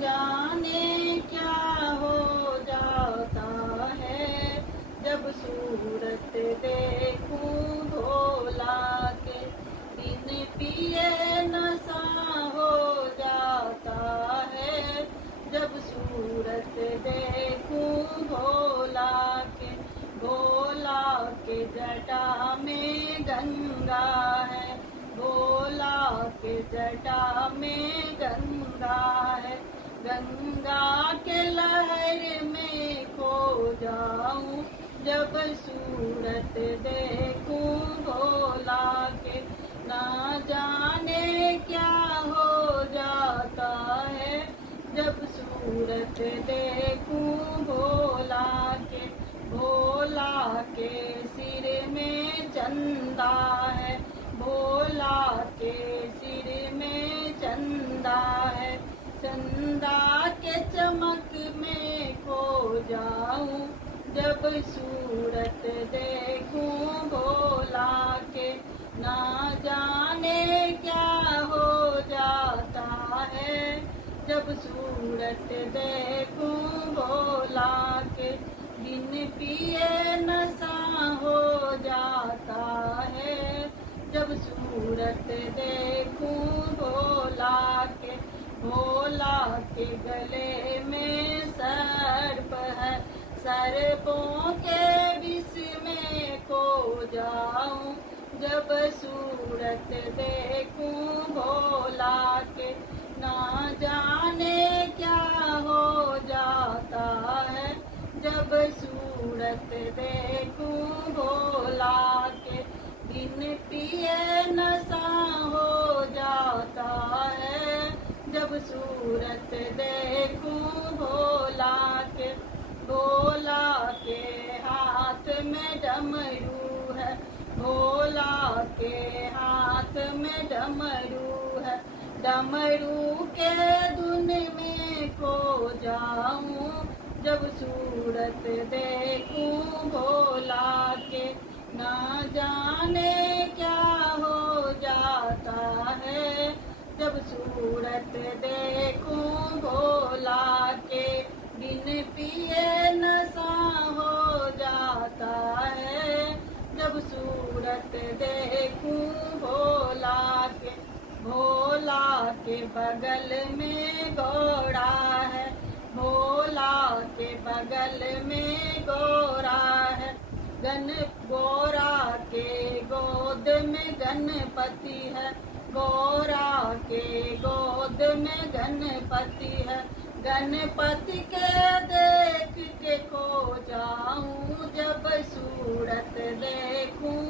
जाने क्या हो जाता है जब सूरत देखूं भोला के। बिन पिए नशा हो जाता है जब सूरत देखूं भोला के। भोला के जटा में गंगा है, भोला के जटा में गंगा है। गंगा के लहर में खो जाऊं जब सूरत देखूं भोला के। ना जाने क्या हो जाता है जब सूरत देखूं भोला के। भोला के सिर में चंदा है, भोला के सिर में चंदा है। चंदा के चमक में खो जाऊं जब सूरत देखूं भोला के। ना जाने क्या हो जाता है जब सूरत देखूं भोला के। बिन पिए नशा हो जाता है जब सूरत देखूं भोला के। भोला के गले में सर्प है, सर्पों के विष में खो जाऊं जब सूरत देखूं भोला के। ना जाने क्या हो जाता है जब सूरत देखूं भोला के। बिन पिए नशा हो जाता है जब सूरत देखूं भोला के। भोला के हाथ में डमरू है, भोला के हाथ में डमरू है। डमरू के धुन में खो जाऊं जब सूरत देखूं भोला के। ना जाने क्या हो जाता है जब सूरत देखूं भोला के। बिन पिए नशा हो जाता है जब सूरत देखूं भोला के। भोला के बगल में घोड़ा है, भोला के बगल में गोरा है। गोरा के गोद में गणपति है, गोरा के गोद में गणपति है। गणपति के देख के खो जाऊं जब सूरत देखूं